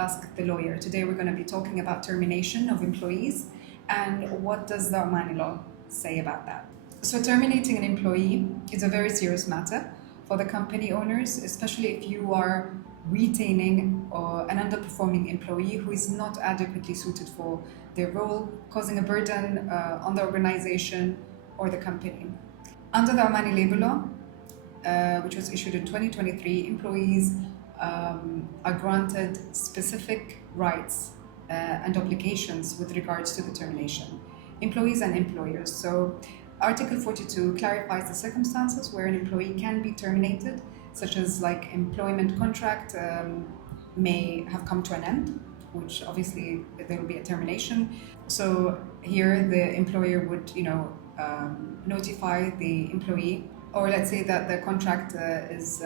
Ask the Lawyer. Today we're going to be talking about termination of employees and what does the Omani law say about that. So terminating an employee is a very serious matter for the company owners, especially if you are retaining an underperforming employee who is not adequately suited for their role, causing a burden on the organization or the company. Under the Omani Labour Law, which was issued in 2023, employees are granted specific rights and obligations with regards to the termination. Employees and employers. So Article 42 clarifies the circumstances where an employee can be terminated, such as like employment contract may have come to an end, which obviously there will be a termination. So here the employer would, notify the employee, or let's say that the contract is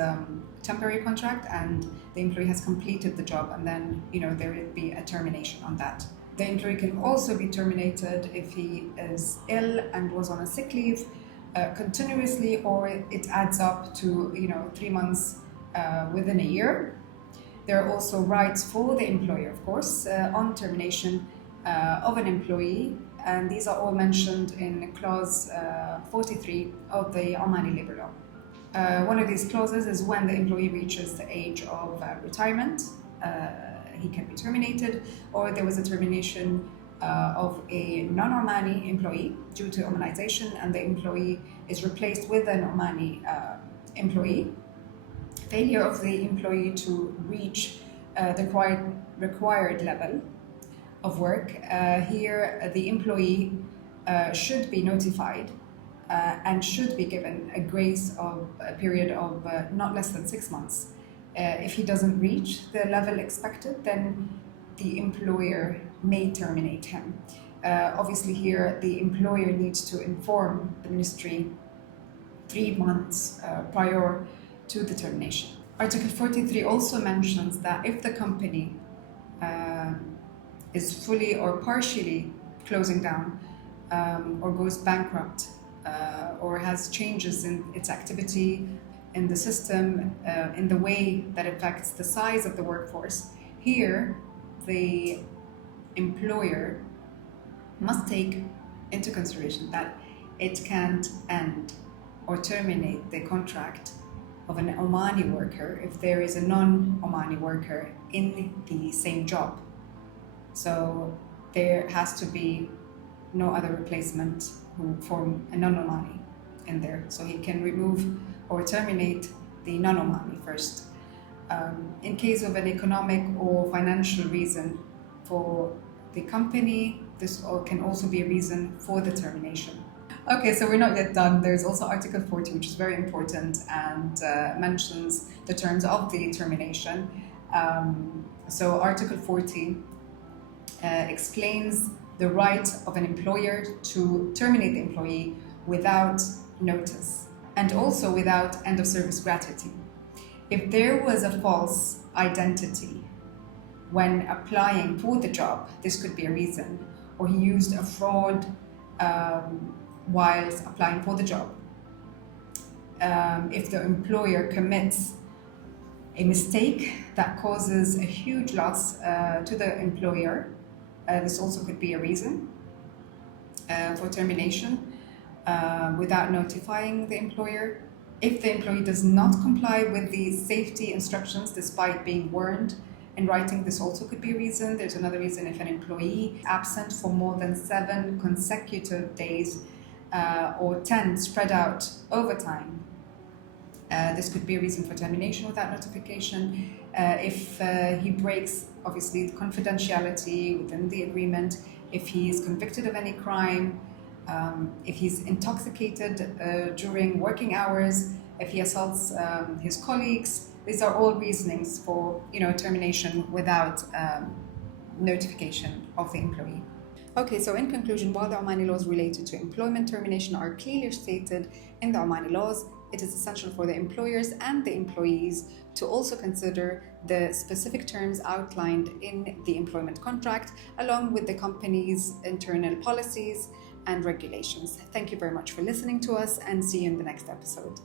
temporary contract and the employee has completed the job, and then there will be a termination on that. The employee can also be terminated if he is ill and was on a sick leave continuously, or it adds up to 3 months within a year. There are also rights for the employer, of course, on termination of an employee, and these are all mentioned in clause 43 of the Omani Labour Law. One of these clauses is when the employee reaches the age of retirement, he can be terminated, or there was a termination of a non-Omani employee due to Omanization and the employee is replaced with an Omani employee. Failure of the employee to reach the required level of work. Here the employee should be notified and should be given a grace of a period of not less than 6 months. If he doesn't reach the level expected, then the employer may terminate him. Obviously here the employer needs to inform the ministry 3 months prior to the termination. Article 43 also mentions that if the company is fully or partially closing down or goes bankrupt or has changes in its activity, in the system, in the way that affects the size of the workforce, here the employer must take into consideration that it can't end or terminate the contract of an Omani worker if there is a non-Omani worker in the same job. So there has to be no other replacement for a non-Omani in there. So he can remove or terminate the non-Omani first. In case of an economic or financial reason for the company, this can also be a reason for the termination. Okay, so we're not yet done. There's also Article 40, which is very important and mentions the terms of the termination. So Article 40 explains the right of an employer to terminate the employee without notice and also without end of service gratuity. If there was a false identity when applying for the job, this could be a reason, or he used a fraud whilst applying for the job. If the employer commits a mistake that causes a huge loss to the employer, this also could be a reason for termination without notifying the employer. If the employee does not comply with the safety instructions despite being warned in writing, this also could be a reason. There's another reason if an employee is absent for more than 7 consecutive days or 10 spread out over time. This could be a reason for termination without notification. If he breaks, obviously, the confidentiality within the agreement, if he is convicted of any crime, if he's intoxicated during working hours, if he assaults his colleagues, these are all reasonings for termination without notification of the employee. Okay, so in conclusion, while the Omani laws related to employment termination are clearly stated in the Omani laws, it is essential for the employers and the employees to also consider the specific terms outlined in the employment contract, along with the company's internal policies and regulations. Thank you very much for listening to us, and see you in the next episode.